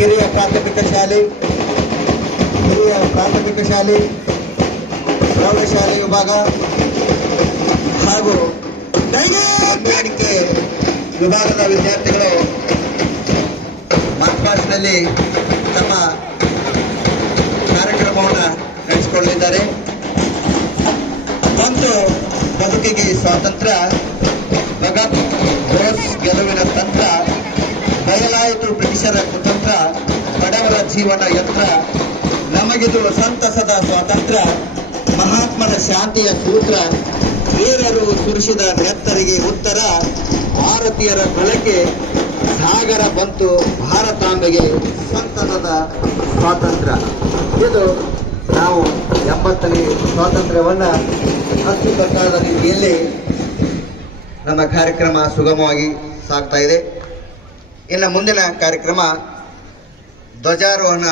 ಕಿರಿಯ ಪ್ರಾಥಮಿಕ ಶಾಲೆ, ಪ್ರೌಢಶಾಲೆ ವಿಭಾಗ ಹಾಗೂ ಹೊಂದಾಣಿಕೆ ವಿಭಾಗದ ವಿದ್ಯಾರ್ಥಿಗಳು ಮಾರ್ಚ್ಪಾಸ್ಟ್ನಲ್ಲಿ ತಮ್ಮ ಕಾರ್ಯಕ್ರಮವನ್ನು ನಡೆಸಿಕೊಳ್ಳಲಿದ್ದಾರೆ. ಒಂದು ಬದುಕಿಗೆ ಸ್ವಾತಂತ್ರ್ಯ, ಭಗತ್ ಬೋಸ್ ಗೆಲುವಿನ ತಂತ್ರ, ಬಯಲಾಯಿತು ಬ್ರಿಟಿಷರ ಕುತಂತ್ರ, ಬಡವರ ಜೀವನ ಯಂತ್ರ, ನಮಗಿದು ಸಂತಸದ ಸ್ವಾತಂತ್ರ್ಯ, ಮಹಾತ್ಮನ ಶಾಂತಿಯ ಸೂತ್ರ, ವೀರರು ಸುರಿಸಿದ ನೆತ್ತರಿಗೆ ಉತ್ತರ, ಭಾರತೀಯರ ಬಳಕೆ ಸಾಗರ ಬಂತು ಭಾರತಾಂಬೆಗೆ ಸಂತಸದ ಸ್ವಾತಂತ್ರ್ಯ. ಇದು ನಾವು 80ನೇ ಸ್ವಾತಂತ್ರ್ಯವನ್ನು ಅಚ್ಚುಕಟ್ಟಾದ ರೀತಿಯಲ್ಲಿ ನಮ್ಮ ಕಾರ್ಯಕ್ರಮ ಸುಗಮವಾಗಿ ಸಾಗ್ತಾ ಇದೆ. ಇನ್ನು ಮುಂದಿನ ಕಾರ್ಯಕ್ರಮ ಧ್ವಜಾರೋಹಣ